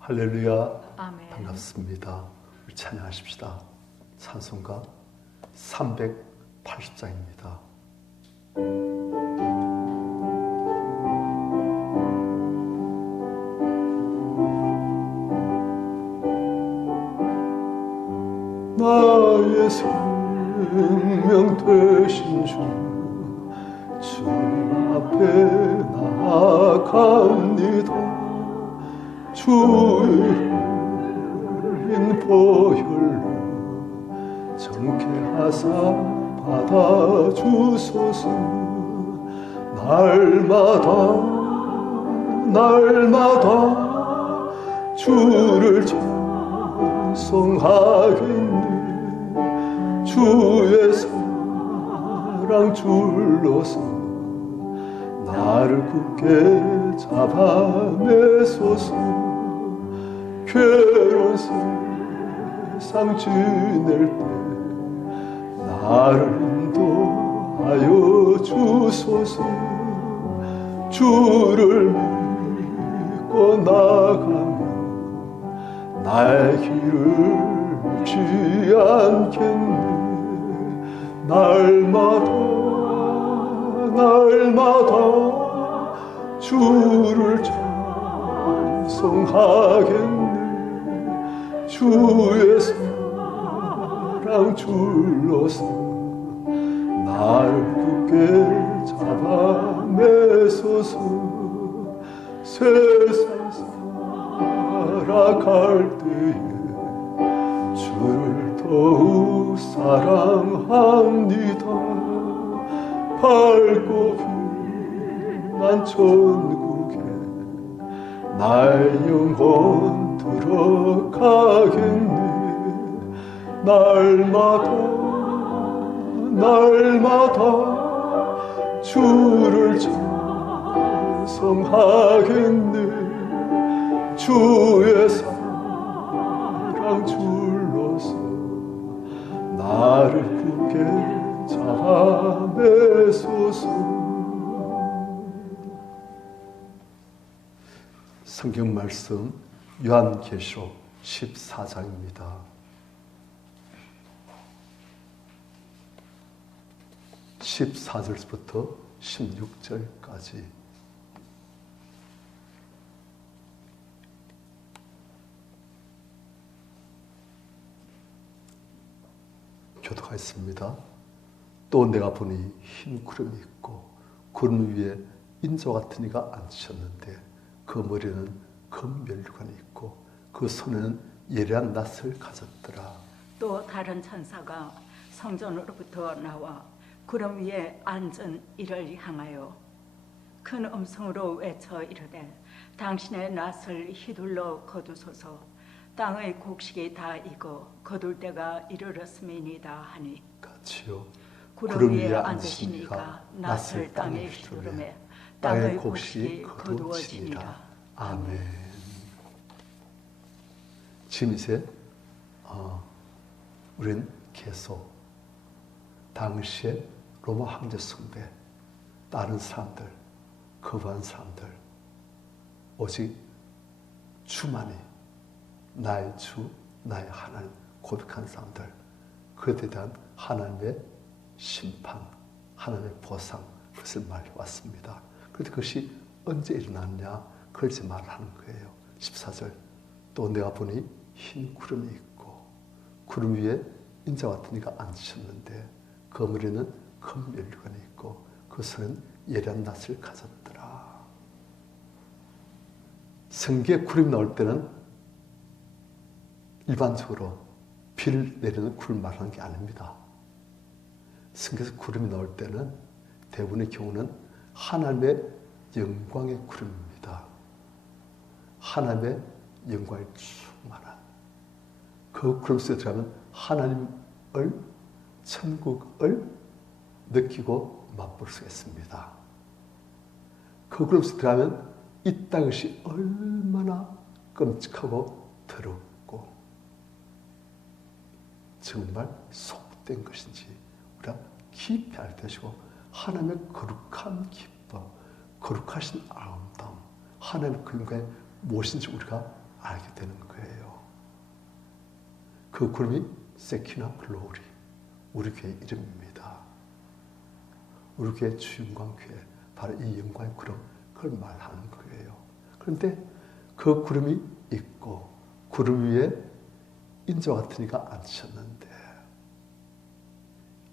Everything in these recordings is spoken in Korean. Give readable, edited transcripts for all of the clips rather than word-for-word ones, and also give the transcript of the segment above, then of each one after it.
할렐루야. 아멘. 반갑습니다. 우리 찬양하십시다. 찬송가 380장입니다. 나의 생명 되신 주 앞에 나아갑니다. 주의 흘린 보혈로 정케 하사 받아주소서. 날마다 주를 찬송하겠네. 주의 사랑 줄로서 나를 굳게 잡아내소서. 괴로운 세상 지낼 때 나를 인도하여 주소서. 주를 믿고 나가면 나의 길을 잃지 않겠네. 날마다 주를 찬송하겠네. 주의 사랑 줄로서 나를 굳게 잡아내소서. 세상 살아갈 때에 주를 더욱 사랑합니다. 밝고 빛난 천국에 나의 영혼 들어가겠네. 날마다 주를 찬송하겠네. 주의 사랑 줄로서 나를 굳게 잡아내소서. 성경 말씀 요한계시록 14장입니다. 14절부터 16절까지. 교독하겠습니다. 또 내가 보니 흰 구름이 있고 구름 위에 인자와 같은 이가 앉으셨는데 그 머리는 금면류관이 있고 그 손에는 예리한 낫을 가졌더라. 또 다른 천사가 성전으로부터 나와 구름 위에 앉은 이를 향하여 큰 음성으로 외쳐 이르되 당신의 낫을 휘둘러 거두소서. 땅의 곡식이 다 익어 거둘 때가 이르렀음이니이다 하니 같이요. 구름 위에 앉으시니까 낫을 땅에 휘두르매 땅의 곡식이 거두어지니라. 아멘. 지금 이제 우리는 계속 당시에 로마 황제 숭배, 다른 사람들, 거부한 사람들, 오직 주만이 나의 주, 나의 하나님 고백한 사람들, 그것에 대한 하나님의 심판, 하나님의 보상, 그것을 말해왔습니다. 그런데 그것이 언제 일어났냐? 그걸 이제 말하는 거예요. 14절. 또 내가 보니 흰 구름이 있고 구름 위에 인자와 같은 이가 앉으셨는데 그 머리는 큰 면류관이 있고 그 손은 예리한 낫을 가졌더라. 성경에 구름이 나올 때는 일반적으로 비를 내리는 구름을 말하는 게 아닙니다. 성경에서 구름이 나올 때는 대부분의 경우는 하나님의 영광의 구름입니다. 하나님의 영광이 충만한 그 구름 속에 들어가면 하나님을, 천국을 느끼고 맛볼 수 있습니다. 그 구름 속에 들어가면 이 땅이 얼마나 끔찍하고 더럽고 정말 속된 것인지 우리가 깊이 알게 되시고 하나님의 거룩한 기쁨, 거룩하신 아름다움, 하나님의 그 영광이 무엇인지 우리가 알게 되는 거예요. 그 구름이 세키나 글로리, 우리 교회 이름입니다. 우리 교회 주영광 교회, 바로 이 영광의 구름, 그걸 말하는 거예요. 그런데 그 구름이 있고 구름 위에 인자와 같은 이가 앉으셨는데,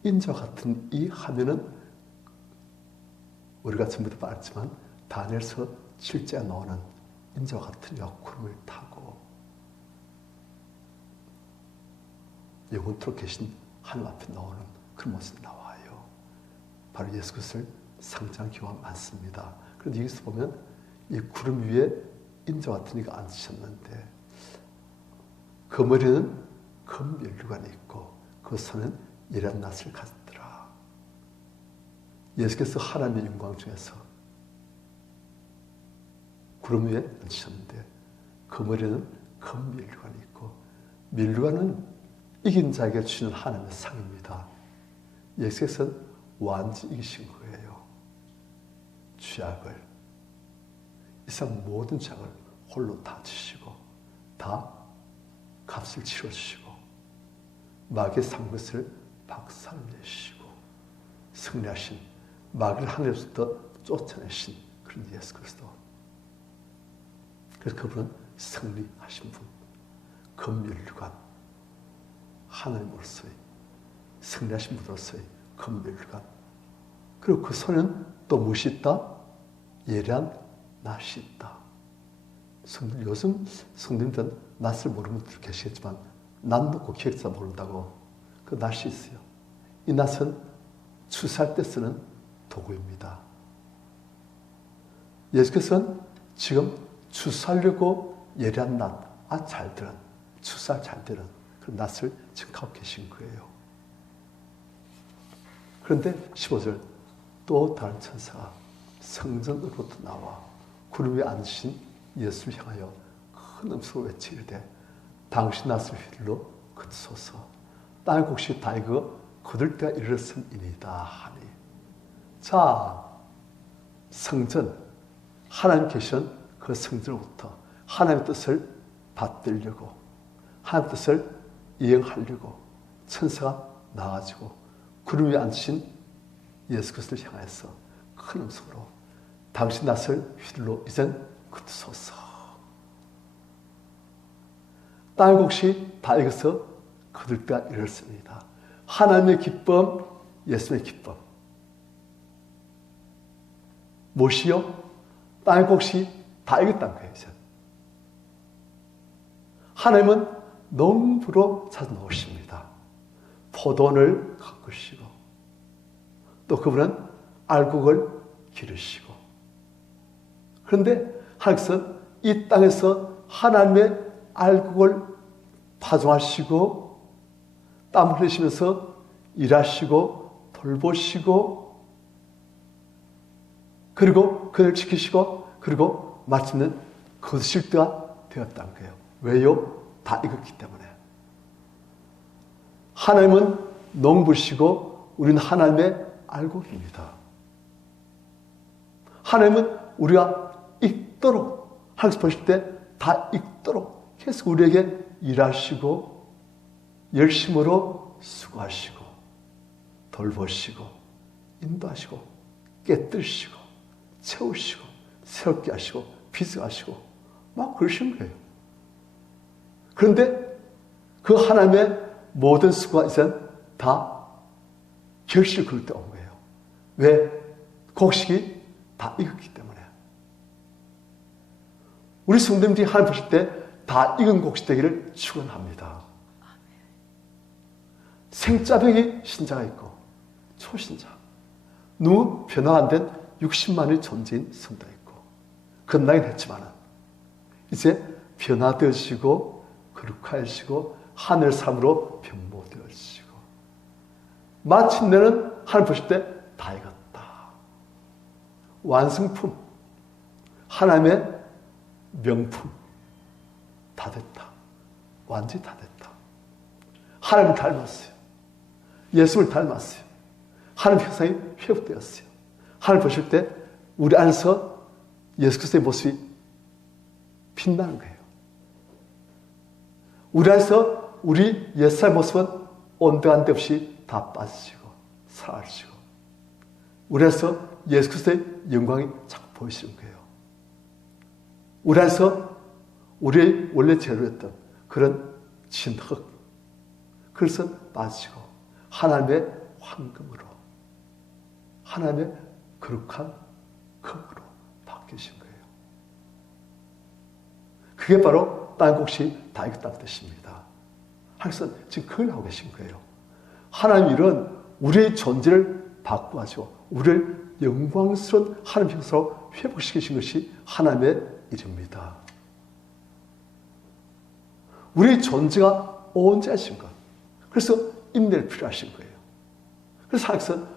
인자와 같은 이 하면은 우리가 전부터 말했지만 다니엘서 7장에 나오는 인자와 같은 이가 구름을 타고 영원토록 계신 하나님 앞에 나오는 그런 모습이 나와요. 바로 예수 그리스도를 상징하는 경우가 많습니다. 그런데 여기서 보면 이 구름 위에 인자와 같은 이가 앉으셨는데 그 머리는 금면류관이 있고 그 손은 예리한 낫을 가졌더라. 예수께서 하나님의 영광 중에서 구름 위에 앉으셨는데 그 머리는 금면류관이 있고, 면류관은 이긴 자에게 주시는 하나님의 상입니다. 예수께서는 완전히 이기신 거예요. 죄악을, 이 세상 모든 죄악을 홀로 다 지시고 다 값을 치러주시고 마귀의 상것을 박살내시고 승리하신, 마귀를 하늘에서부터 쫓아내신 그런 예수 그리스도. 그래서 그분은 승리하신 분, 금면류관, 하나님으로서의 승리하신 분으로서의 금면류관. 그리고 그 손에는 또 무엇이 있다? 예리한 낫이 있다. 요즘 성도님들은 낫을 모르는 분들 계시겠지만 낫 놓고 기획사 모른다고. 그 낫이 있어요. 이 낫은 추수할 때 쓰는 도구입니다. 예수께서는 지금 추수하려고 예리한 낫, 잘 되는, 추수할 잘 되는 그런 낫을 지금 갖고 계신 거예요. 그런데 15절, 또 다른 천사가 성전으로부터 나와 구름 위에 앉으신 예수를 향하여 큰 음성으로 외치리되 당신 낫을 휘둘러 걷소서. 땅의 곡식 다 익어 거둘 때가 이르렀음이니이다 하니. 자, 성전, 하나님 계신 그 성전으로부터 하나님의 뜻을 받들려고, 하나님의 뜻을 이행하려고 천사가 나가지고 구름 위에 앉으신 예수 그리스도를 향해서 큰 음성으로 당신 낫을 휘둘러 이젠 걷소서. 땅의 곡식 다 익어서 거둘 때가 이르렀습니다. 하나님의 기쁨, 예수의 기쁨. 무엇이요? 땅의 곡식 다 익었다는 거예요, 이제. 하나님은 농부로 찾아놓으십니다. 포도원을 가꾸시고, 또 그분은 알곡을 기르시고. 그런데 하나님께서 이 땅에서 하나님의 알곡을 파종하시고 땀 흘리시면서 일하시고 돌보시고 그리고 그를 지키시고 그리고 마침내 거두실 때가 되었다는 거예요. 왜요? 다 익었기 때문에. 하나님은 농부시고 우리는 하나님의 알곡입니다. 하나님은 우리가 익도록, 하나님께서 보실 때 다 익도록 계속 우리에게 일하시고 열심으로 수고하시고 돌보시고 인도하시고 깨뜨리시고 채우시고 새롭게 하시고 비스하시고 막 그러시는 거예요. 그런데 그 하나님의 모든 수고가 이제 다 결실을 그릴 때 온 거예요. 왜? 곡식이 다 익었기 때문에. 우리 성도님들이 하나님 보실 때 다 익은 곡식 되기를 축원합니다. 생짜배기 신자가 있고 초신자, 너무 변화 안 된 60만의 존재인 성도가 있고 건나긴 했지만 이제 변화되어지고 거룩하여지고 하늘 삶으로 변모되어지고 마침내는 하나님 보실 때 다 익었다. 완성품, 하나님의 명품 다 됐다. 완전히 다 됐다. 하나님을 닮았어요. 예수를 닮았어요. 하나님 형상이 회복되었어요. 하나님 보실 때 우리 안에서 예수 그리스도의 모습이 빛나는 거예요. 우리 안에서 우리 옛살 모습은 온데간데 없이 다 빠지고 사라지고 우리 안에서 예수 그리스도의 영광이 자꾸 보이시는 거예요. 우리 안에서 우리의 원래 재료였던 그런 진흙, 그래서 빠지고 하나님의 황금으로, 하나님의 거룩한 금으로 바뀌신 거예요. 그게 바로 땅 곡식 다 익었다는 뜻입니다. 하나님은 지금 그걸 하고 계신 거예요. 하나님 일은 우리의 존재를 바꾸어서 우리를 영광스러운 하나님 형상으로 회복시키신 것이 하나님의 일입니다. 우리의 존재가 온전하신 것. 그래서 인내를 필요하신 거예요. 그래서 하나님께서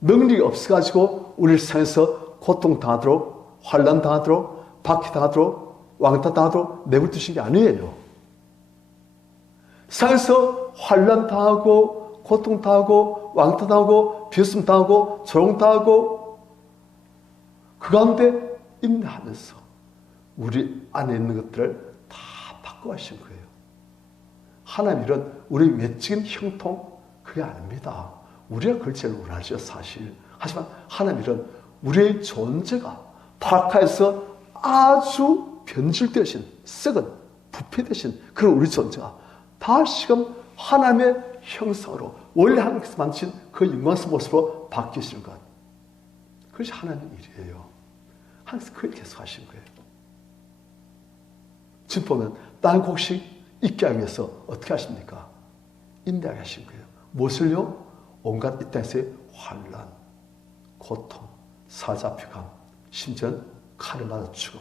능력이 없어가지고 우리를 세상에서 고통당하도록 환난당하도록 박해당하도록 왕따당하도록 내버려두신 게 아니에요. 세상에서 환난당하고 고통당하고 왕따당하고 비웃음당하고 조롱당하고 그 가운데 인내하면서 우리 안에 있는 것들을 다 바꿔가신 거예요. 하나님 일은 우리 외적인 형통 그게 아닙니다. 우리가 그걸 제일 원하죠, 사실. 하지만 하나님 일은 우리의 존재가 타락하여서 아주 변질되신 썩은 부패되신 그런 우리 존재가 다시금 하나님의 형상으로 원래 하나님께서 만드신 그 영광스러운 모습으로 바뀌시는 것. 그것이 하나님의 일이에요. 하나님께서 그걸 계속 하신 거예요. 지금 보면 땅 곡식 있게 하기 위해서 어떻게 하십니까? 인내하게 하신 거예요. 무엇을요? 온갖 이 땅에서의 환난, 고통, 사자피감, 심지어 칼을 맞아 죽음.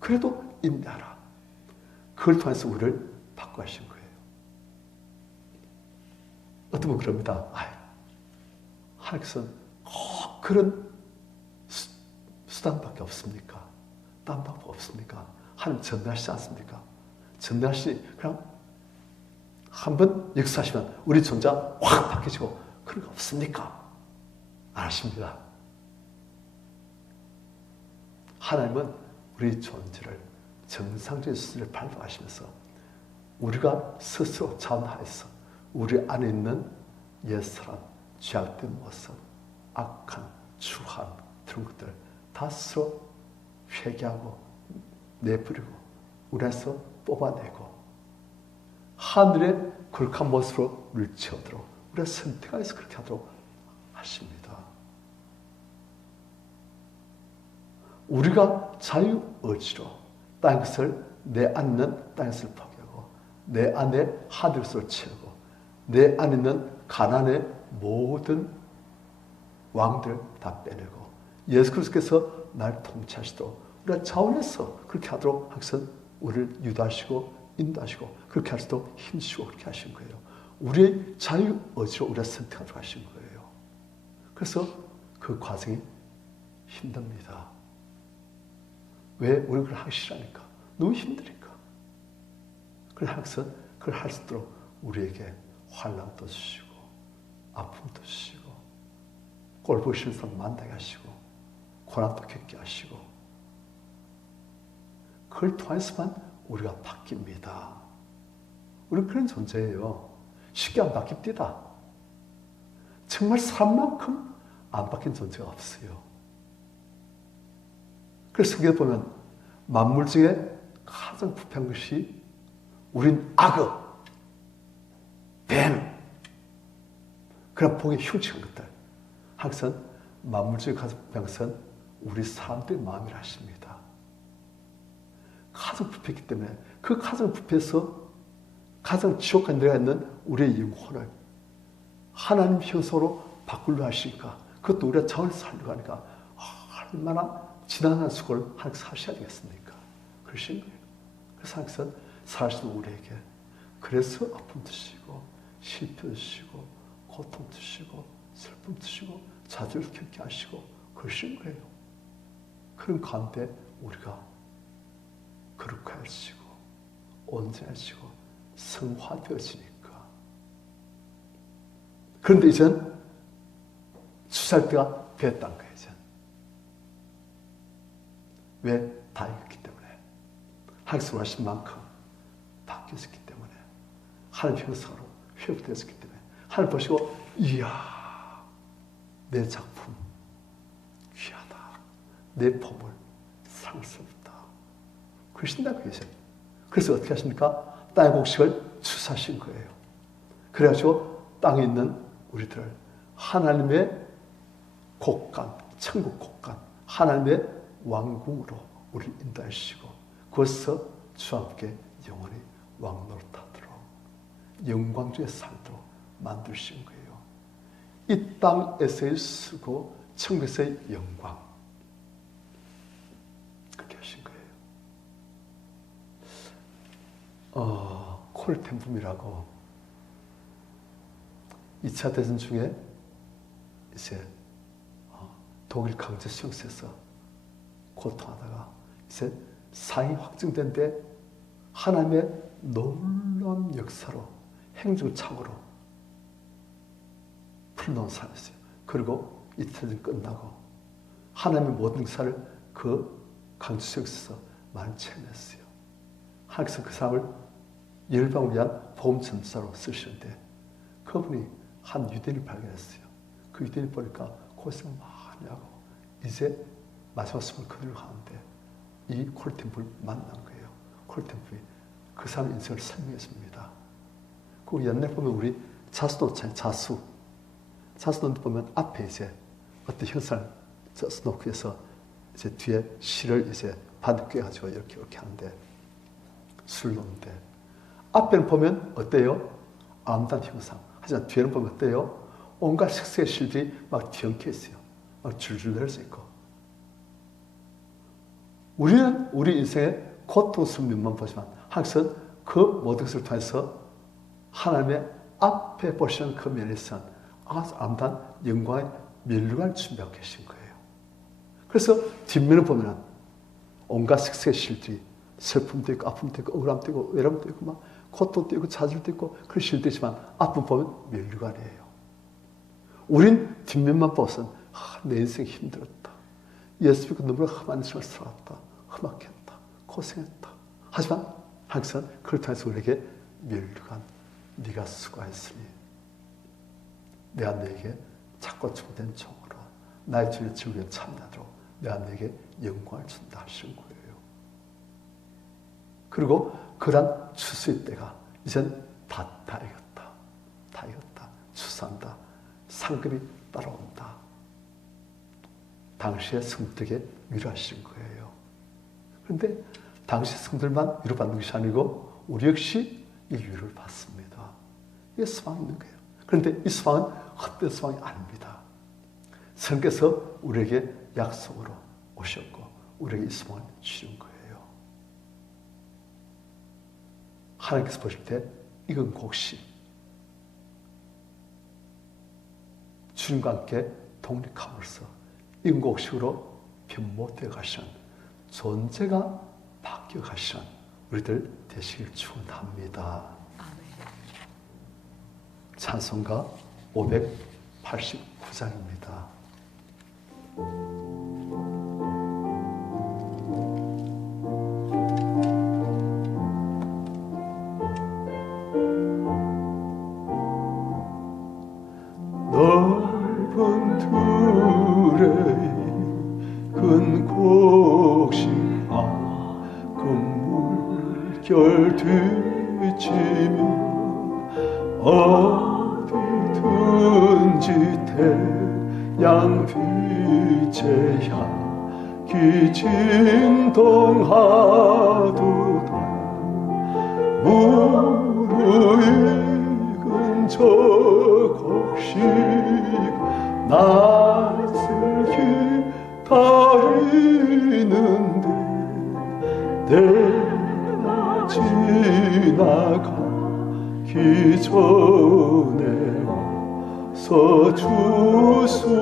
그래도 인내하라. 그걸 통해서 우리를 바꿔하신 거예요. 어떤 분 그럽니다. 하나님께서는 그런 수단밖에 없습니까? 딴 방법 없습니까? 하나님 전능하시지 않습니까? 전능하시니 그냥 한번 역사하시면 우리 존재가 확 바뀌어지고 그런 거 없습니까? 안 하십니다. 하나님은 우리 존재를 정상적인 수준을 밟아가시면서 우리가 스스로 자원하여서 우리 안에 있는 옛사람, 죄악된 모습, 악한, 추한 그런 것들 다 스스로 회개하고 내버리고 우리 안에서 뽑아내고 하늘의 거룩한 모습으로 우리를 채우도록 우리가 선택하여서 그렇게 하도록 하십니다. 우리가 자유의지로 땅 것을 내 안에 있는 땅 것을 포기하고 내 안에 하늘 것을 채우고 내 안에 있는 가난의 모든 왕들 다 빼내고 예수 그리스도께서 날 통치하시도록 우리가 자원해서 그렇게 하도록 항상 우리를 유도하시고 인도하시고 그렇게 할 수도 힘주시고 그렇게 하신 거예요. 우리의 자유의지로 우리가 선택하도록 하신 거예요. 그래서 그 과정이 힘듭니다. 왜? 우리가 그걸 하기 싫으니까. 너무 힘드니까. 그래서 항상 그걸 할 수 있도록 우리에게 환난도 주시고 아픔도 주시고 꼴 보기 싫은 사람 만나게 하시고 고난도 겪게 하시고 그걸 통해서만 우리가 바뀝니다. 우리는 그런 존재예요. 쉽게 안 바뀝니다. 정말 사람만큼 안 바뀐 존재가 없어요. 그래서 성경에 보면 만물 중에 가장 부패한 것이 우린 악어, 뱀, 그런 복의 흉측한 것들. 항상 만물 중에 가장 부패한 것은 우리 사람들의 마음이라 하십니다. 가장 부패했기 때문에 그 가장 부패해서 가장 지옥까지 내가 있는 우리의 영혼을 하나님 형상으로 바꾸려 하시니까 그것도 우리가 자원을 살려고 하니까 얼마나 지난한 수고를 하나님께서 하셔야 되겠습니까? 그러신 거예요. 그래서 하나님께서 사실 우리에게 그래서 아픔 드시고 실패 드시고 고통 드시고 슬픔 드시고 좌절을 겪게 하시고 그러신 거예요. 그런 가운데 우리가 거룩하시고 온전하시고 성화되어지니까. 그런데 이젠 추수할 때가 됐다는 거예요. 이젠. 왜? 다 이겼기 때문에. 하나님께서 하신 만큼 바뀌었기 때문에. 하나님 형상으로 회복되었기 때문에. 하나님 보시고 이야 내 작품 귀하다. 내 보물 상스럽다. 그러신다는 거예요. 그래서 어떻게 하십니까? 땅의 곡식을 추수하신 거예요. 그래가지고 땅에 있는 우리들을 하나님의 곡간, 천국 곡간, 하나님의 왕궁으로 우리를 인도하시고 그것서 주와 함께 영원히 왕노릇하도록 영광주의 살도록 만드신 거예요. 이 땅에서의 수고, 천국에서의 영광 그렇게 하신 거예요. 콜템품이라고 2차 대전 중에 이제 독일 강제 수용소에서 고통하다가 이제 사형이 확정된데 하나님의 놀라운 역사로 행정창으로 풀어놓은 사람이었어요. 그리고 이차 대전 끝나고 하나님의 모든 역사를 그 강제 수용소에서 많이 체험했어요. 하나님께서 그 사람을 열방을 위한 복음 전사로 쓰시는데 그분이 한 유대인을 발견했어요. 그 유대인을 보니까 고생 많이 하고 이제 마지막 숨을 거두려고 하는데 이 콜템플을 만난 거예요. 콜템플이 그 사람의 인생을 설명해 줍니다. 그 옛날 보면 우리 자수노트잖아요. 자수노트 보면 앞에 이제 어떤 형상을 써놓고 해서 이제 뒤에 실을 이제 반대 꿰가지고 이렇게 하는데 술을 놓는데 앞에는 보면 어때요? 아름다운 형상. 하지만 뒤에는 보면 어때요? 온갖 색색의 실들이 막 뒤엉켜 있어요. 막 줄줄 내려져 있고. 우리는 우리 인생의 고통스러운 면만 보지만 하나님께서는 그 모든 것을 통해서 하나님의 앞에 보시는 그 면에서 아주 아름다운 영광의 면류관을 준비하고 계신 거예요. 그래서 뒷면을 보면 온갖 색색의 실들이 슬픔도 있고 아픔도 있고 억울함도 있고 외로움도 있고 막 고통도 있고 좌절도 있고 그런 실도 있지만 앞은 보면 면류관이에요. 우린 뒷면만 보고선 내 인생이 힘들었다. 예수 믿고 너무나 험한 인생을 살았다. 험악했다. 고생했다. 하지만 항상 그걸 통해서 우리에게 면류관 네가 수고했으니 내가 너에게 작고 충된 종으로 나의 주의 즐거움에 참여하도록 내가 너에게 영광을 준다 하신 거예요. 그리고 그러한 추수의 때가 이젠 다 익었다. 다 익었다. 추수한다. 상급이 따라온다. 당시의 성들에게 위로하신 거예요. 그런데 당시 성들만 위로받는 것이 아니고 우리 역시 이 위로를 받습니다. 이게 소망이 있는 거예요. 그런데 이 소망은 헛된 소망이 아닙니다. 성께서 우리에게 약속으로 오셨고 우리에게 이 소망을 주신 거예요. 하나님께서 보실 때 이건 곡식 주님과 함께 독립함으로써 이건 곡식으로 변모되어 가시는 존재가 바뀌어 가시는 우리들 되시길 축원합니다. 찬송가 589장입니다. 넓은 들에 큰 곡식아 그 물결 뒤치며 어디든지 태양 빛의 기진동하도다 무르익은 저 곡식 낯을 기다리는데 내가 지나가기 전에 어서 주수합시다.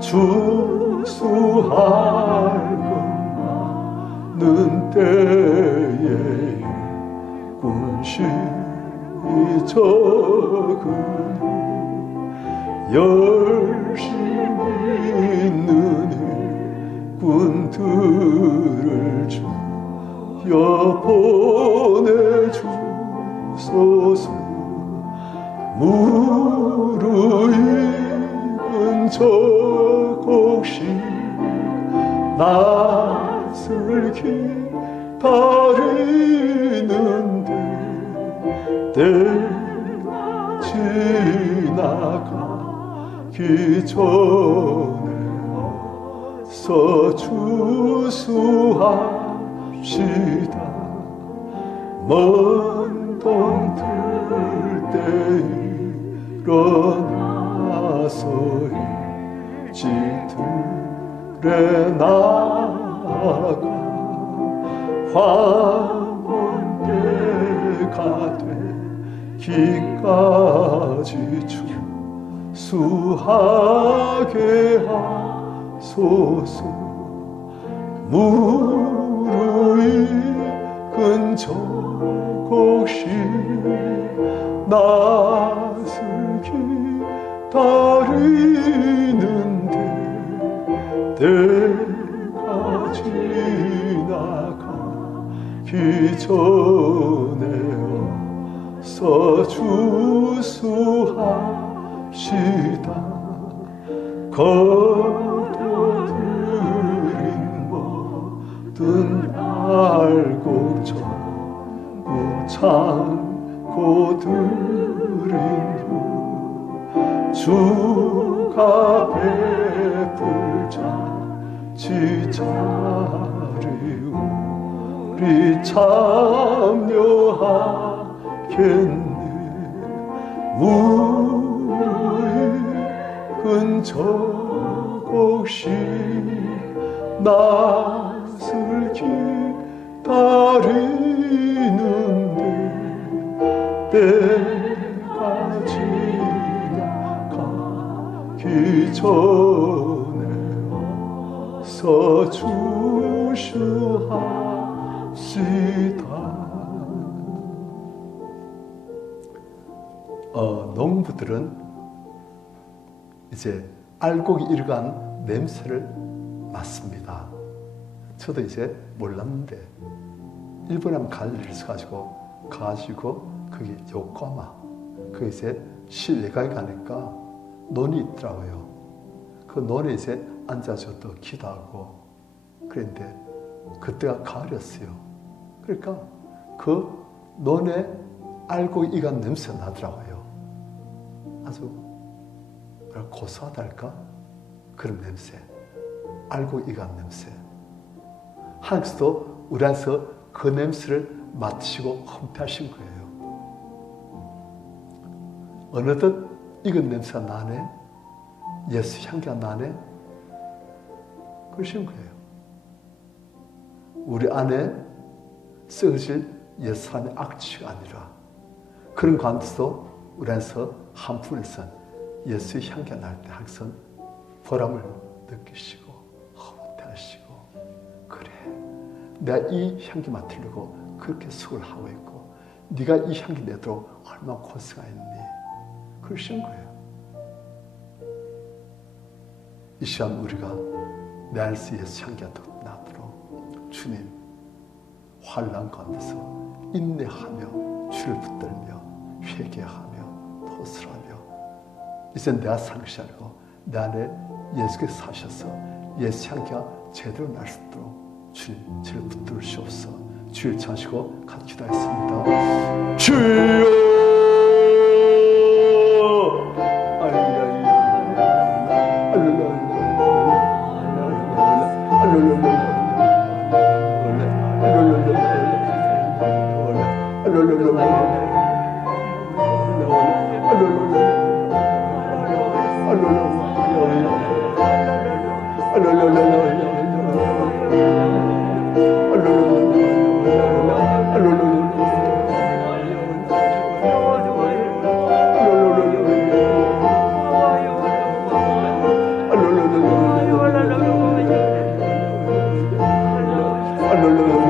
주수할 것만은 때에 군심이 적으니 열심히 있는 일꾼들을 주여 보내주소서. 무르익은 저 곡식 낯을 기다리는데 때가 지나가기 전에 어서 주수합시다. 먼 동들 때 일어나서 일지들에 나가 황혼때가 되기까지 주수하게 하소서. 무르익은 저 곡식 낯을 기다리는데 때가 지나가기 전에 어서 주수합시다. 거둬들인 모든 알곡 전부 참고 들인 후 주가 베풀 잔치 자리 우리 참여하겠네. 무르익은 저 곡식 낯을 기다리는데 때가 지나가기 전에 어서 주수합시다. 농부들은 이제 알곡이 일어간 냄새를 맡습니다. 저도 이제 몰랐는데 일본에 한번 갈 일이 있어가지고 거기 요코하마 그 이제 실외가에 가니까 논이 있더라고요. 그 논에 이제 앉아서 또 기도하고 그랬는데 그때가 가을이었어요. 그러니까 그 논에 알곡이 익은 냄새가 나더라고요. 아주 고소하달까? 그런 냄새, 알곡이 익은 냄새. 하나님께서도 우리 안에서 그 냄새를 맡으시고 흠태하신 거예요. 어느덧 익은 냄새가 나네, 예수 향기가 나네, 그러신 거예요. 우리 안에 썩어질 예수 안의 악취가 아니라 그런 가운데서 우리 안에서 한 분에서 예수의 향기가 날 때 항상 보람을 느끼시고 허무하시고 그래 내가 이 향기 맡으려고 그렇게 수고를 하고 있고 네가 이 향기 내도록 얼마나 고생했니 그러신 거예요. 이 시간 우리가 내 안에서 예수 향기가 더 나도록 주님 환난 가운데서 인내하며 주를 붙들며 회개하며 토설하며 이제 내가 상실하고 내 안에 예수께서 사셔서 예수 향기가 제대로 날 수 있도록 주님 저를 붙들으시옵소서. 주를 찾으시고 같이 기도하겠습니다. 주여 알렐루야 알렐루야 할렐루야.